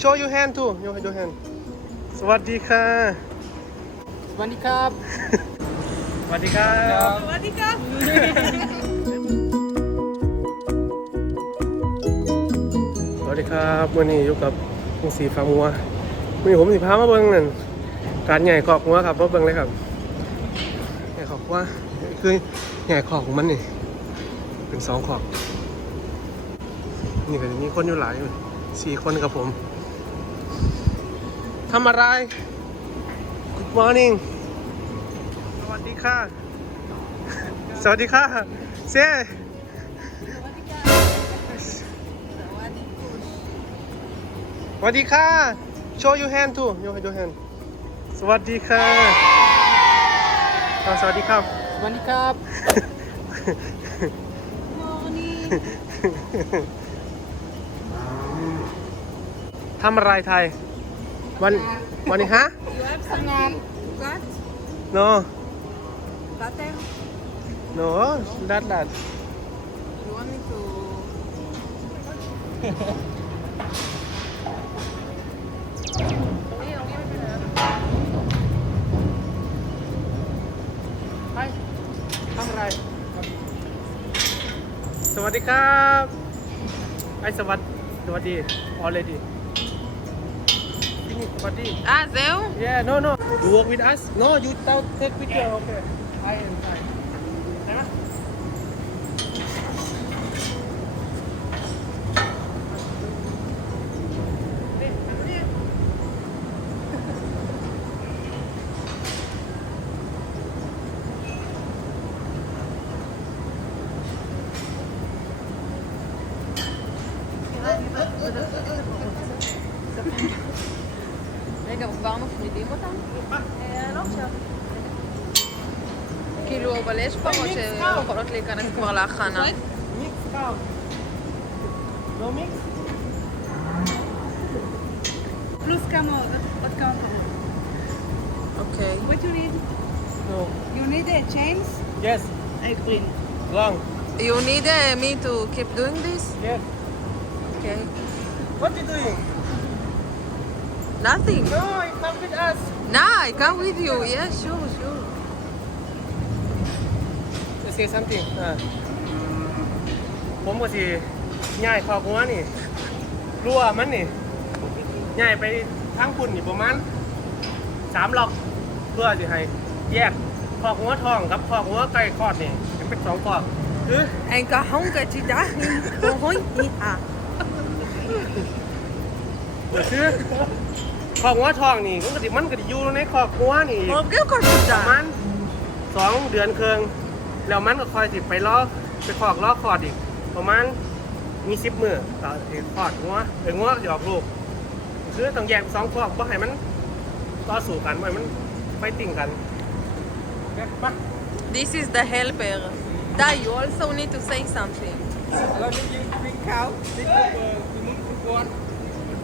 โชว์ยูแฮนด์ทูยูแฮนด your สวัสดีค่ะ สวัสดีครับ สวัสดีครับ สวัสดีครับสวัสดีครับวันนี้อยู่กับพงศีฟามัววันนี้ผมสีพามาเบิ่งนั่นการใหญ่ขอบหัวครับมาเบิ่งเลยครับใหญ่ขอบว่าคือใหญ่ขอบของมันนี่เป็นสองขอบนี่ก็จะมีคนอยู่หลายอยู่สี่คนกับผมำอะไร Good morning สวัสดีค่ะ สวัสดีค่ะ เซ่สวัสดีค่ะ show your hand too your your hand สวัสดีค่ะสวัสดีครับ สวัสดีครับ morning ทำอะไรไทยวันวันนี้ฮะโน่โน่ดั t ดั t สวัสดีครับไอสวัสดีสวัสดี a l เล a d y picnic Ah, Yeah, no, no. You work with us? No, you take picture. Yeah. Okay. I am fine. Thank you. רגע, כבר מפרידים אותם? לא עכשיו. כאילו, אבל יש פרות שיכולות להיכנס כבר להכנה. מיקס קאו. לא מיקס? פלוס כמה עוד כמה פרות. אוקיי. What you need? No. You need a chains? Yes. I bring. Long. You need me to keep doing this? Yes. Okay. What you doing? Nothing. No, I come with us. Nah, I come with you. Yeah, sure, sure. Say something. Uh. ผมก็สิง่ายขอบหัวนี่รั่วมันนี่ง่ายไปทั้งคุณนี่ประมาณสามล็อกเพื่อสิให้แยกขอบหัวทองกับขอบหัวไก่คอดนี่เป็นสองขอคือไอ้ก็ห้องกับจิดาห้องโอ้ยนี่ค่ะ What? ของว่าทองนี่มันก็ดิมันก็ดิอยู่ในคอบหัวนี่อีกผมก็คนสุดจ้ะมันสองเดือนเคืองแล้วมันก็คอยสิไปล้อไปขอกล้อคอดอีกประมาณมีสิบมือต่อไอ้คอดหัวไอ้หัวหยอกลูกคือต้องแยกสองขอบเพราะให้มันต่อสู้กันไม่ามันไปติ่งกันเด็กปะ This is the helper. d a you also need to say something. เราจะยิงยิงเขายิงตัวตัมึงตัว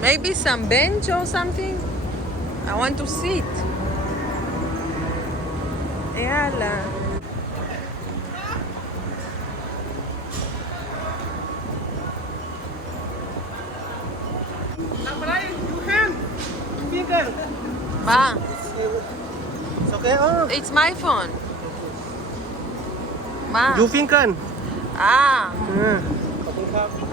Maybe some bench or something? I want to sit. Yalla. Ma. It's okay, oh. It's my phone. Ma. You finger. Ah. Mm.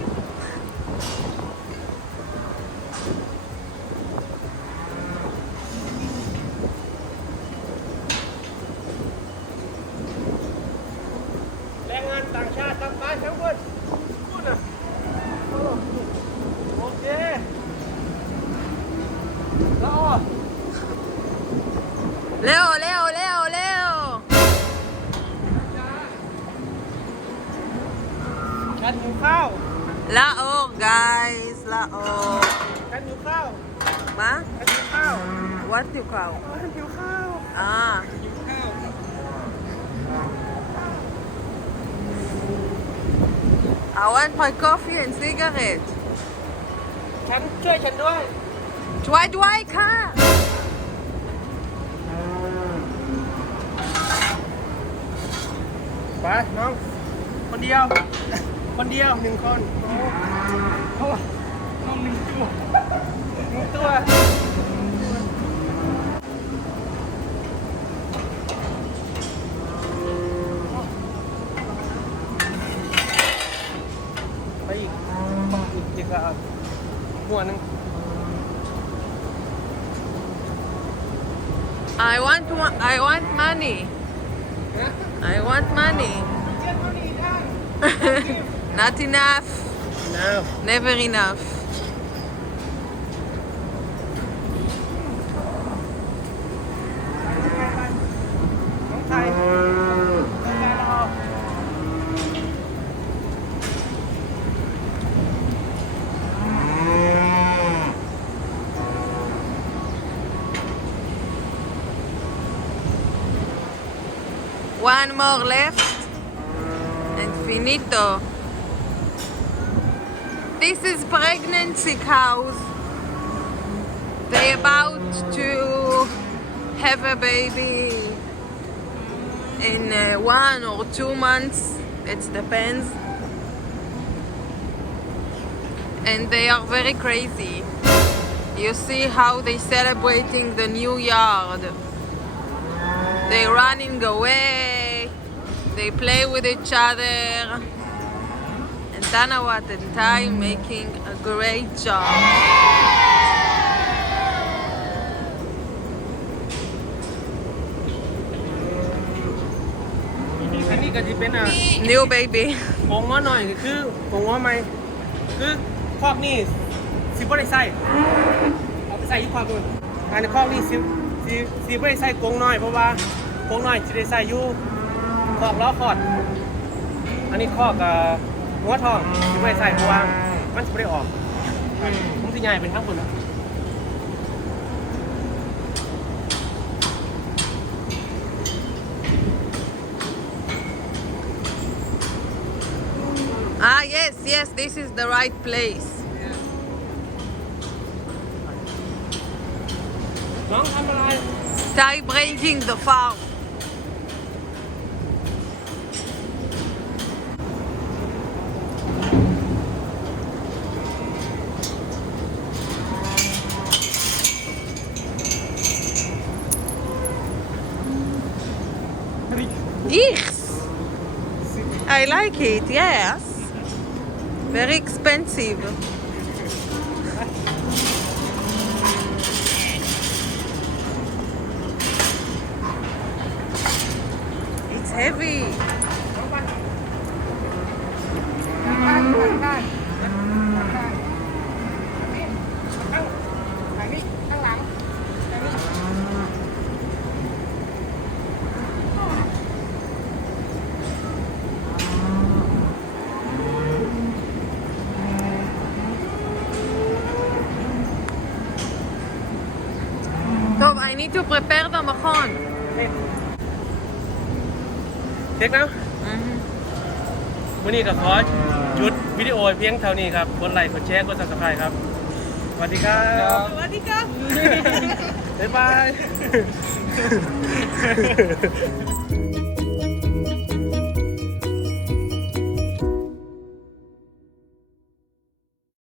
Kan guys, la oh. Kan je vrouw? Ma? Kan je vrouw? Wat je vrouw? Wat je vrouw? Ah. I want my coffee and cigarette. Can do it, can do it. Why do Bye, no. On the คนเดียวหนึ่งคนโอ้น้องหนึ่งตัวหนึ่งตัวไปอีกอีกครับหัวหนึ่ง I want I want money I want money not enough. No. Never enough. One more left and finito. This is pregnancy cows. They about to have a baby in uh, one or two months. It depends. And they are very crazy. You see how they celebrating the new yard. They running away. They play with each other. Danawat and Ty making a great job. New baby ผงว่าหน่อยคือผงว่าไหมคือคอกนี่ซิบริไซเอาไปใส่ยี่คอกดูอันนี้คอกนี่ซิซิซิบริไซกงหน่อยเพราะว่ากงหน่อยจะได้ใส่ยู่คอกล้อขอดอันนี้คอกอ่าหัวทองสิไม่ไใส่หัววางมันจะไม่ได้ออกผมสิหญยเป็นข้างบนะอ่า yes yes this is the right place น้องทำอะไร Thai breaking the farm Yes. I like it, yes. Very expensive. It's heavy. to prepare the makhon. Take now. วันนี้ก็ขอจุดวิดีโอเพียงเท่านี้ครับกดไลค์กดแชร์กดซับสไครต์ครับ สวัสดีครับสสวัดีครับบ๊ายบาย